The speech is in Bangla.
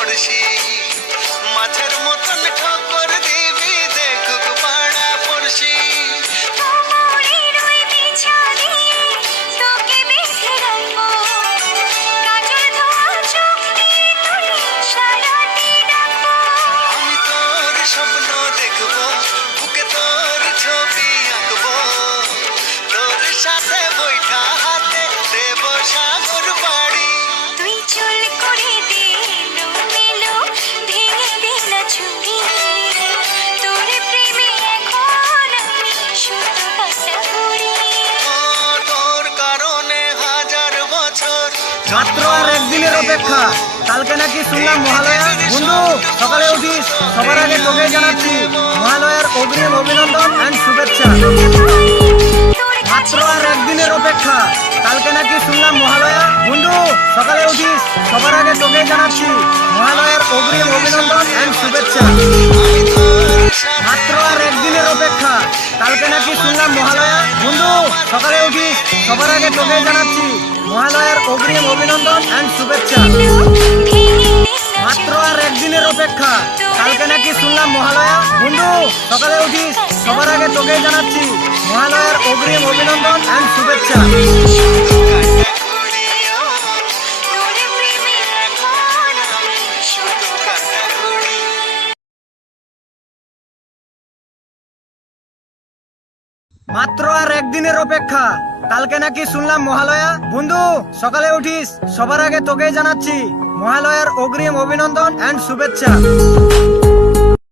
পড়শি মাছের মতন ঠোকর দিবি দেখুক পাড়া পড়শি আমি তোর স্বপ্ন দেখবো বুকে তোর ছবি আঁকবো তোর সাথে বৈঠা হাতে দেব সাগর বাড়ি তুই চল করে দে মেলো ভেঙে দে না ছুরি তোর প্রেমে এখন আমি শুধু কাটা করি ও তোর কারণে হাজার বছর মাত্র আর একদিনের অপেক্ষা। কালকে নাকি শুনলাম মহালয়া। বন্ধু, সকালে উঠিস, সবার আগে তোকে জানাচ্ছি মহালয়ার অগ্রিম অভিনন্দন এন্ড শুভেচ্ছা। মাত্র আর একদিনের অপেক্ষা। কালকে নাকি শুনলাম মহালয়া। বন্ধু, সকালে উঠিস, সবার আগে তোকে জানাচ্ছি মহালয়ার অগ্রিম অভিনন্দন এন্ড শুভেচ্ছা। মাত্র আর একদিনের অপেক্ষা। কালকে নাকি শুনলাম মহালয়া। বন্ধু, সকালে উঠিস, সবার আগে তোকে জানাচ্ছি মহালয়ার অগ্রিম অভিনন্দন এন্ড শুভেচ্ছা। মাত্র আর একদিনের অপেক্ষা। কালকে নাকি শুনলাম মহালয়া। বন্ধু, সকালে উঠিস, সবার আগে তোকে জানাচ্ছি মহালয়ার অগ্রিম অভিনন্দন এন্ড শুভেচ্ছা। মাত্র আর একদিনের অপেক্ষা। কালকে নাকি শুনলাম মহালয়া। বন্ধু, সকালে উঠিস, সবার আগে তোকেই জানাচ্ছি মহালয়ার অগ্রিম অভিনন্দন এন্ড শুভেচ্ছা।